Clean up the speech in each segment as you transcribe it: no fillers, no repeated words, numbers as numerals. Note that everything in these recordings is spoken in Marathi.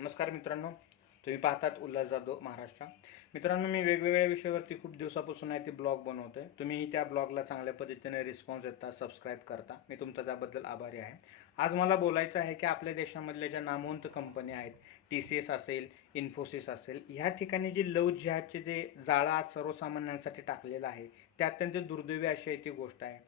नमस्कार मित्रांनो, तुम्ही पाहतात उल्हास जाधव महाराष्ट्र. मित्रांनो, मी वेगवेगळ्या विषयावरती खूप दिवसापासून आहे ते ब्लॉग बनवतोय. तुम्ही त्या ब्लॉगला चांगल्या पद्धतीने रिस्पॉन्स देता, सबस्क्राईब करता. मी तुमचा त्याबद्दल आभारी आहे. आज मला बोलायचं आहे की आपल्या देशामधल्या ज्या नामवंत कंपन्या आहेत, TCS असेल, इन्फोसिस असेल, ह्या ठिकाणी जी लव जिहादचे जे जाळं आज सर्वसामान्यांसाठी टाकलेलं आहे, ते अत्यंत दुर्दैवी अशी आहे ती गोष्ट आहे.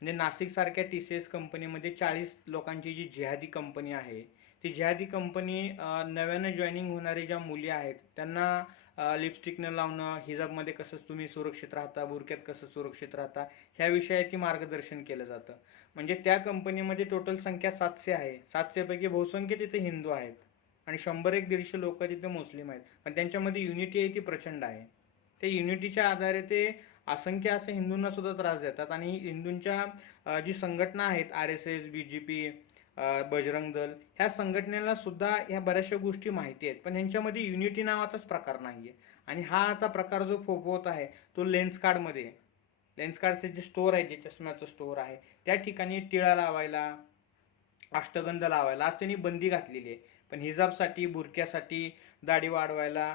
म्हणजे नाशिकसारख्या TCS कंपनीमध्ये 40 लोकांची जी जिहादी कंपनी आहे, ती जिहादी कंपनी नव्यानं जॉईनिंग होणारी ज्या मुली आहेत त्यांना लिपस्टिक न लावणं, हिजाबमध्ये कसं तुम्ही सुरक्षित राहता, बुरक्यात कसं सुरक्षित राहता, ह्या विषयाची मार्गदर्शन केलं जातं. म्हणजे त्या कंपनीमध्ये टोटल संख्या 700 आहे. 700 पैकी बहुसंख्य तिथे हिंदू आहेत आणि 100-150 लोक तिथे मुस्लिम आहेत. पण त्यांच्यामध्ये युनिटी आहे ती प्रचंड आहे. त्या युनिटीच्या आधारे ते असंख्य असे हिंदूंना सुद्धा त्रास देतात आणि हिंदूंच्या जी संघटना आहेत, RSS, BJP, बजरंग दल, ह्या संघटनेला सुद्धा ह्या बऱ्याचशा गोष्टी माहिती आहेत, पण ह्यांच्यामध्ये युनिटी नावाचाच प्रकार नाही आहे. आणि हा आता प्रकार जो फोफवत आहे तो लेन्सकार्डमध्ये, लेन्सकार्डचे जे स्टोअर आहे, जे चष्म्याचं स्टोअर आहे, त्या ठिकाणी टिळा लावायला, अष्टगंध लावायला आज त्यांनी बंदी घातलेली आहे. पण हिजाबसाठी, बुरक्यासाठी, दाढी वाढवायला,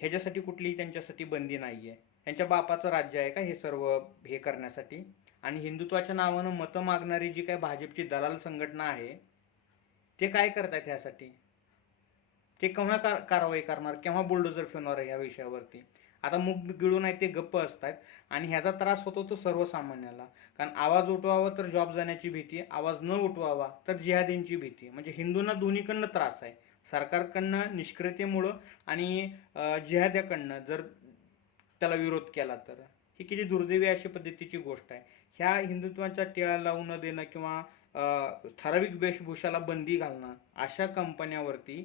ह्याच्यासाठी कुठलीही त्यांच्यासाठी बंदी नाही आहे. त्यांच्या बापाचं राज्य आहे का हे सर्व हे करण्यासाठी? आणि हिंदुत्वाच्या नावानं मतं मागणारी जी काय भाजपची दलाल संघटना आहे, ते काय करतायत ह्यासाठी? ते केव्हा कारवाई करणार, केव्हा बुलडोजर फिरणार ह्या विषयावरती? आता मुग गिळून आहे ते गप्प असतात आणि ह्याचा त्रास होतो तो सर्वसामान्याला. कारण आवाज उठवावा तर जॉब जाण्याची भीती, आवाज न उठवावा तर जिहादींची भीती. म्हणजे हिंदूंना दोन्हीकडनं त्रास आहे, सरकारकडनं निष्क्रियतेमुळं आणि जिहाद्याकडनं जर त्याला विरोध केला तर. ही किती दुर्दैवी अशी पद्धतीची गोष्ट आहे. ह्या हिंदुत्वाच्या टिळा लावू न देणं किंवा ठराविक वेशभूषाला बंदी घालणं, अशा कंपन्यावरती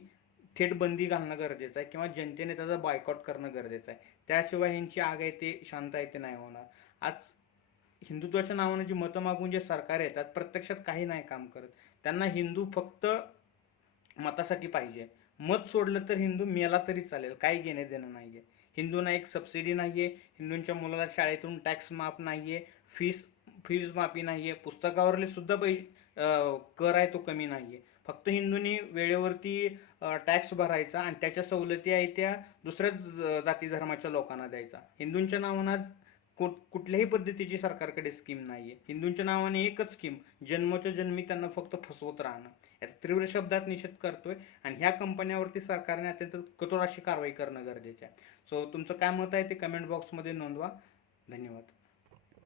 थेट बंदी घालणं गरजेचं आहे किंवा जनतेने त्याचा बायकॉट करणं गरजेचं आहे. त्याशिवाय ह्यांची आग आहे ते शांत आहे ते नाही होणार. आज हिंदुत्वाच्या नावानं जी मतं मागून जे सरकार येतात, प्रत्यक्षात काही नाही काम करत. त्यांना हिंदू फक्त मतासाठी पाहिजे. मत सोडलं तर हिंदू मेला तरी चालेल, काही घेणे देणं नाहीये. हिंदूंना एक सबसिडी नाहीये, हिंदूंच्या मुलाला शाळेतून टॅक्स माफ नाहीये, फीज माफी नाहीये, पुस्तकावरले सुद्धा कर आहे तो कमी नाहीये. फक्त हिंदूंनी वेळेवरती टॅक्स भरायचा आणि त्याच्या सवलती आहे त्या दुसऱ्याच जाती धर्माच्या लोकांना द्यायचा. हिंदूंच्या नावानं आज कुठल्याही पद्धतीची सरकारकडे स्कीम नाहीये. हिंदूंच्या नावाने एकच स्कीम, जन्मोच्या जन्मी त्यांना फक्त फसवत राहणं. याचा तीव्र शब्दात निषेध करतोय आणि ह्या कंपन्यावरती सरकारने अत्यंत कठोर अशी कारवाई करणं गरजेचं आहे. सो तुमचं काय मत आहे ते कमेंट बॉक्समध्ये नोंदवा. धन्यवाद.